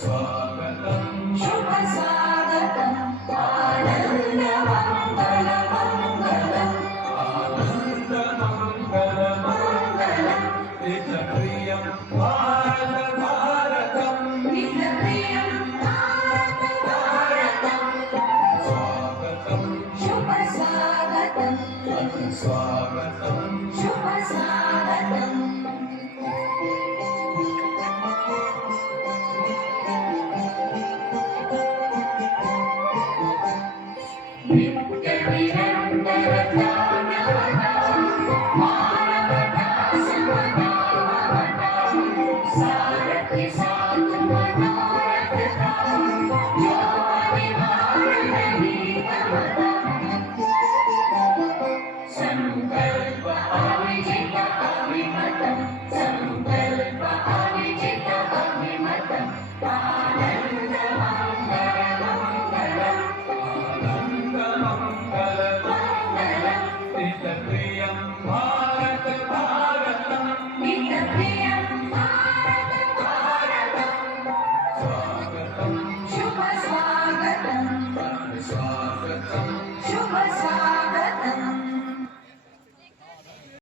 स्वागतं शुभ स्वागतं आनंद मंगल मंगलम् आनंद मंगल मंगलम् हितप्रियं भारत भारतं हितप्रियं भारत भारतम् स्वागतं शुभ स्वागतं स्वागतं शुभ स्वागतम् नित्य निरंतर ज्ञानवता मानवता समभावता सारथि साधु मनोरथता जो निवारण गीतवता संकल्प अविजित अविमतम् संकल्प अविजित अविमतम् आनंद मंगल मंगलम् आनंद मंगल मंगलम् हितप्रियं भारत भारतं हितप्रियं भारत भारतम् स्वागतं शुभ स्वागतं स्वागतं शुभ स्वागतम्